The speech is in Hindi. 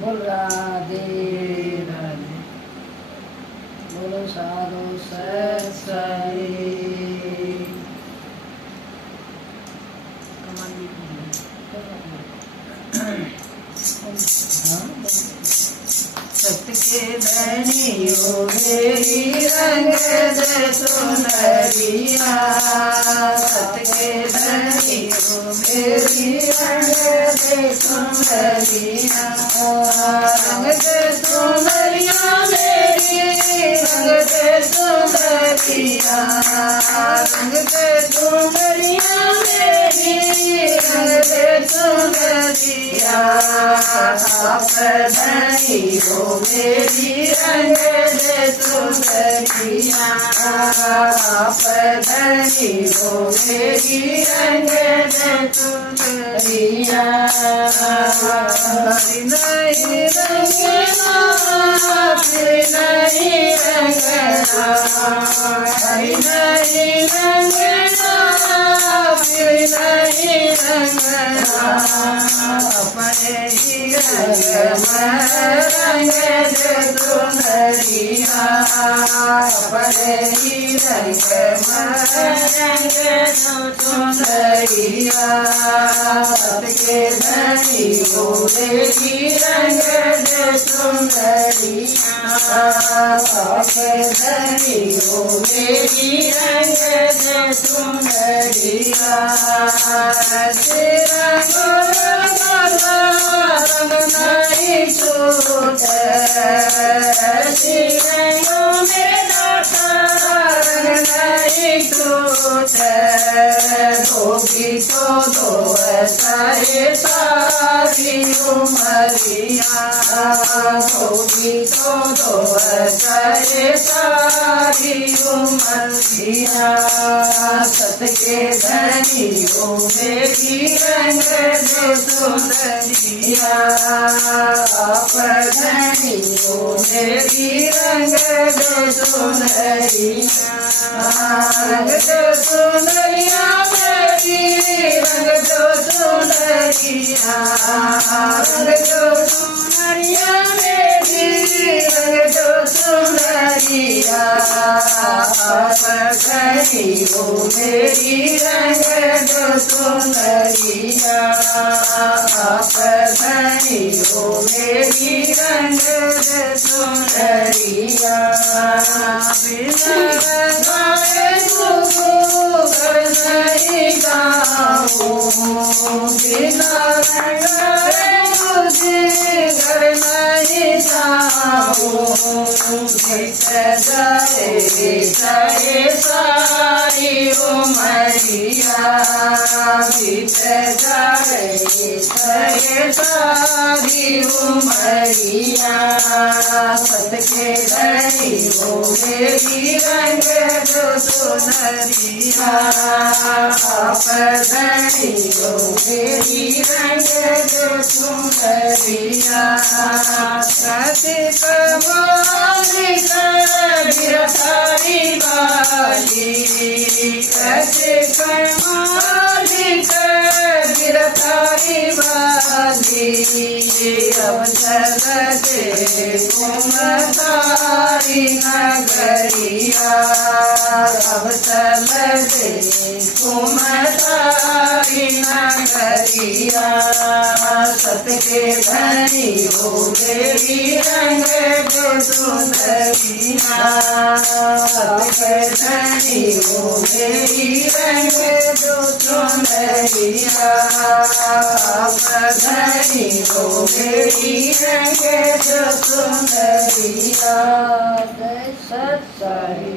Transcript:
बोल राधे राधे। बोलो साधु सत साई। सत के धनियो मेरी रंग दे सुनरिया। सत के धनियो मेरी रंग दे सुनरिया। रंग दे सुनरिया मेरी रंग दे सुनरिया। रंग दे सुनरिया मेरी रंग दे सुनरिया। आप धनी हो मेरी रंग दे सुनरिया। आप धनी हो मेरी रंग दे सुनरिया। हरि नहीं रंगना फिर नहीं रंगना। हरि नहीं रंगना फिर नहीं रंगना। अपने ही रंग रंग दे सुनरिया। अपने ही रंग रंग दे सुनरिया। सत के धनी हो मेरी रंग दे सुनरिया। सत के धनी हो मेरी रंग दे सुनरिया। तेरा रंग नहीं छूटे। रंगों में रंग नहीं छूटे। धोबी तो दो सारे सारी उमरिया। धोबी तो दो सारे सारी उमरिया। सत के धनी हो मेरी रंग दे सुनरिया। आप धनी हो मेरी रंग दे सुनरिया। रंग दे सुनरिया मेरी रंग दे सुनरिया। रंग दे सुनरिया मेरी रंग दे सुनरिया। आप धनी हो मेरी रंग दे सुनरिया। आप धनी हो मेरी रंग दे सुनरिया। बिना रंगाए घर नहीं जाऊं। बिना रंगाए घर नहीं जाऊं। बीत जाए जाए सारी उमरिया। बीत जाए जाए सारी उमरिया। सत के धनी हो मेरी रंग दे सुनरिया। आप धनी हो मेरी रंग दे सुनरिया। सती कमाली गिरधारी वाली। सती कमाली गिरधारी वाली। अब चल दे कुमतारी नगरिया। अब चल दे कुमतारी नगरिया। सत के धनी हो मेरी रंग दे सुनरिया। सत के धनी हो मेरी रंग दे सुनरिया। आप धनी हो मेरी रंग दे सुनरिया। जय सत साई।